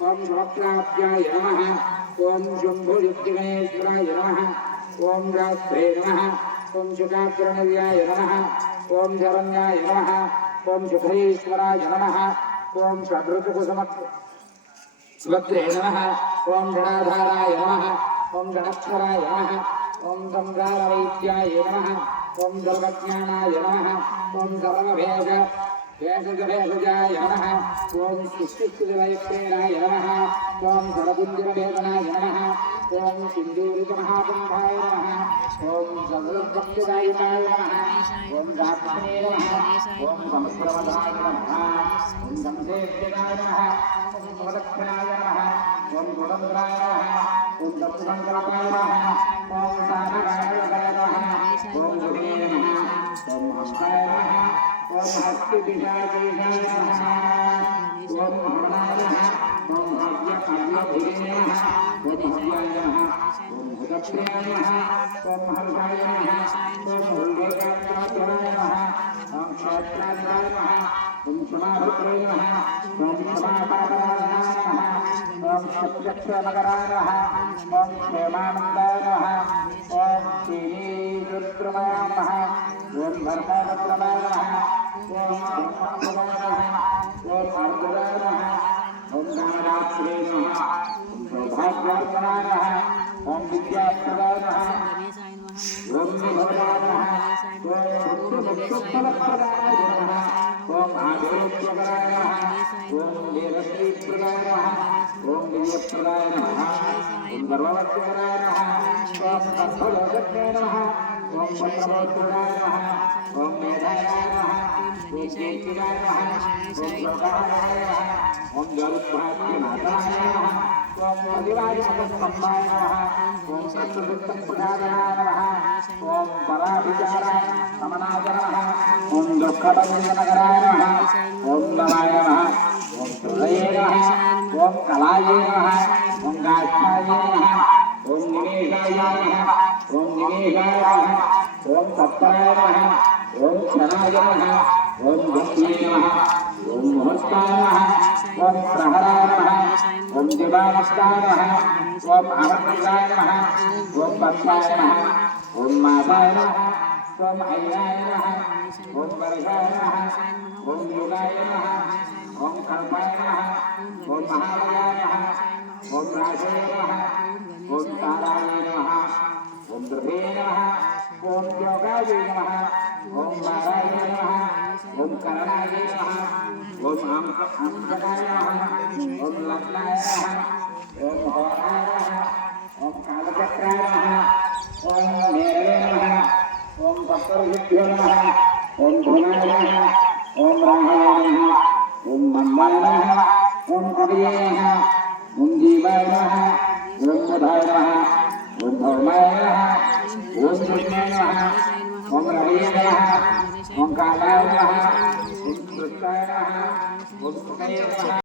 ओम भक्ताभ्याय नमः। ओम शंभुयुक्तिगणेश्वराय नमः। ओम रात्रे नमः। ओम शुकाग्रणव्याय नमः। ओम शरण्याय नमः। ओम शुभेश्वराय नमः। ओम षड्ऋतुकुसुमत्वक्त्रे नमः। ओम गणाधाराय नमः। ओम गणक्षराय नमः। ओम संसारवैद्याय नमः। ओम सर्वज्ञानाय नमः। ओम सर्वभेद भेषजभेषजाय नमः। ओम सृष्टिस्थितिलयप्रेराय नमः। ओम सर्वपुञ्जरभेदनाय नमः। ओम सिन्दूरितमहाकुम्भाय नमः। ओम सर्वभक्तिदायिनाय नमः। ओम दाक्षिणे नमः। ओम समुद्रवदाय नमः। ओम संसेव्यनाय नमः। ओम सुमदक्षिणाय नमः। ओम गुणन्द्राय नमः। ओम दत्तमङ्गलाय नमः। ओम साधकाय नमः। ओम गुहे नमः। ओम हस्ताय नमः। ओम हस्तिपिशाचाय नमः। ओम भवनाय नमः। ओम हव्यकर्मभिरे नमः। ओम हव्याय नमः। ओम भुजप्रियाय नमः। ओम हर्षाय नमः। ओम हृदयकात्राय नमः। ओम क्षेत्राय नमः। ओम क्षमाभद्राय नमः। ओम क्षमापरपराय नमः। ओम सत्यक्षमकराय नमः। ओम क्षेमानन्दाय नमः। ओम श्रीरुद्रमाय नमः। ओम धर्मभद्रमाय नमः। ओम धर्मभद्राय नमः। ओम अर्जुनाय नमः। ओम नारायणाय नमः। ओम सौभाग्यवर्धनाय नमः। ओम विद्याप्रदाय नमः। ओम निभवाय नमः। ओम भक्तिमुक्तिफलप्रदाय नमः। ओम आदित्यप्रदाय नमः। ओम वीरश्रीप्रदाय नमः। ओम विजयप्रदाय नमः। ओम गर्भवत्यप्रदाय नमः। ओम तत्फलोदज्ञाय नमः। ओम पत्रमोत्रदाय नमः। ओम मेधाय नमः। ओम कीर्तिदाय नमः। ओम लोकाय नमः। ओम जलुभाग्यनाथाय नमः। ओम प्रतिवादिमतस्तम्भाय नमः। ओम सत्सुतप्रदानाय नमः। ओम पराभिचाराय समनाय नमः। ओम दुःखभञ्जनकराय नमः। ओम नमाय नमः। ओम हृदये नमः। ओम कलाय नमः। ओम गात्राय नमः। ओम निमेषाय नमः। ओम निमेषाय नमः। ओम तत्पराय नमः। ओम क्षणाय नमः। ओम भक्त्यै नमः। ओम मुहूर्ताय नमः। ओम प्रहराय नमः। ओम दिवामस्ताय नमः। ओम अमृताय नमः। ओम भक्ताय नमः। ओम मासाय नमः। ओम अय्याय नमः। ओम वर्षाय नमः। ओम युगाय नमः। ओम कल्पाय नमः। ओम महाबलाय नमः। ओम राजये नमः। ओम ताराय नमः। ओम द्रवे नमः। ओम योगाय नमः। ओम वाराय नमः। ओम करणाय नमः। ओम अंकनाय नमः। ओम लग्नाय नमः। ओम होराय नमः। ओम कालचक्राय नमः। ओम मेरवे नमः। ओम सप्तऋषिभ्यो नमः। ओम धूमाय नमः। ओम राहाय नमः। ओम मंदाय नमः। ओम कविये नमः। ओम जीवाय नमः। ओम बुधाय नमः। ओम भौमाय नमः। ओम कृष्णाय नमः। ओम रविये नमः। ओम कालाय नमः। ओम कृष्णाय नमः। ओम सुखये नमः।